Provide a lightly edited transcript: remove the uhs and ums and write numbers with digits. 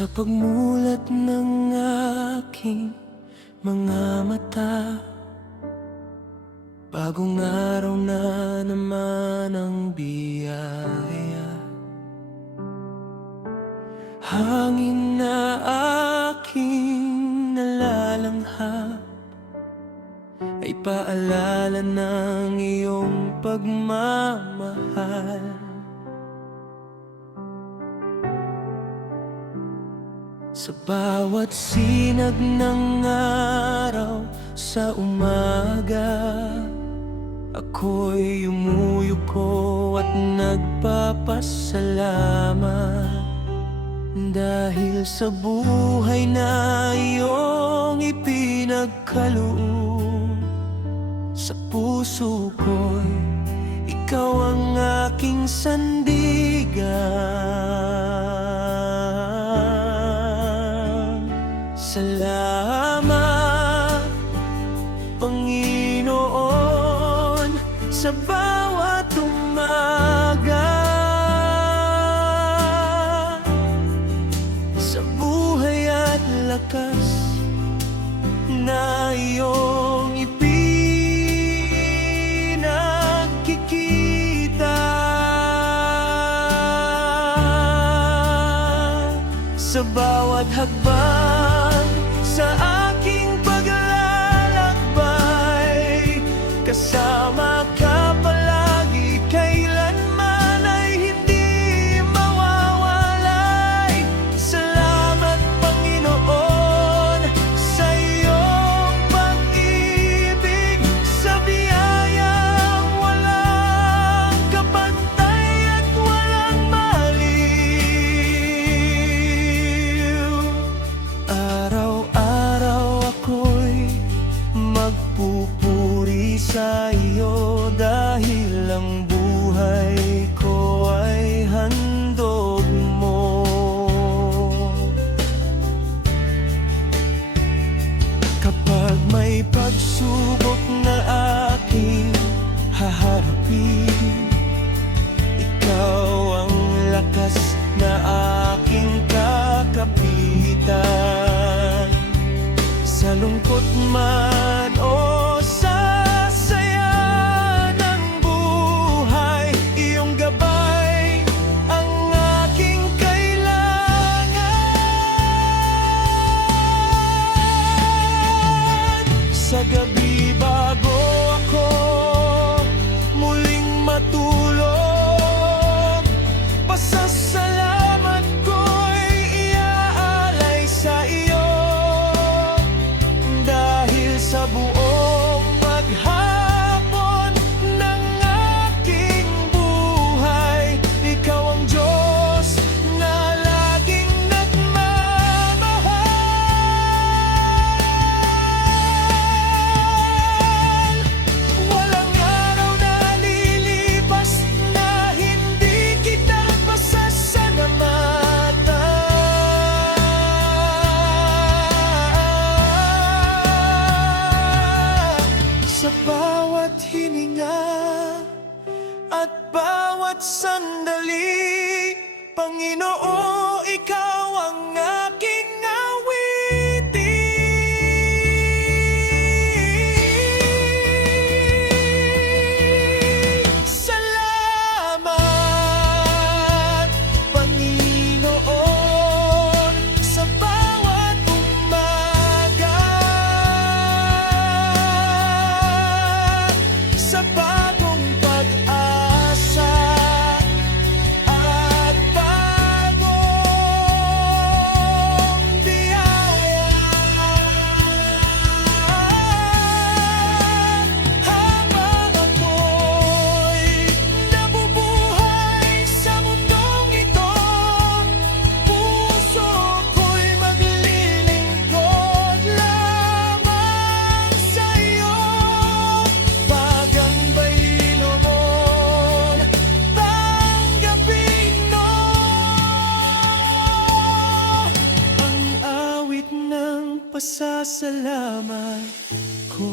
Sa pagmulat ng aking mga mata, bagong araw na naman ang biyaya. Hangin na aking nalalanghap ay paalala ng iyong pagmamahal. Sa bawat sinag ng araw sa umaga, ako'y yumuyuko at nagpapasalamat dahil sa buhay na iyong ipinagkaloob. Sa puso ko'y ikaw ang aking sandigan. Salamat, Panginoon, sa bawat umaga, sa buhay at lakas na iyong ipinagkikita. Sa bawat hakbang sa aking paglalakbay, kasama ka palagi, kailanman ay hindi mawawalay. Salamat, Panginoon, sa iyong pag-ibig, sa biyayang walang kapantay at walang maliw. Araw-araw ako'y magpupuri sa iyo dahil ang buhay ko ay handog mo. Kapag may pagsubok na aking haharapin, ikaw ang lakas na aking kakapitan. Sa lungkot man o sa saya ng buhay, iyong gabay ang aking kailangan. Sa gabi bago ako muling matulog, pasasalamat ko'y iaalay sa iyo. Dahil sa buong maghapon ng aking buhay, ikaw ang Diyos na laging nagmamahal. Walang araw na lilipas na hindi kita pasasalamatan. Sa bawat hininga at bawat sandali, Panginoon, ikaw ang aking awitin. Salamat, Panginoon, sa bawat umaga, sa bagong pag-asa at bagong biyaya. Habang ako'y nabubuhay sa mundong ito, puso ko'y maglilingkod lamang sa iyo. Bagang Panginoon, tanggapin mo ang awit ng pasasalamat ko.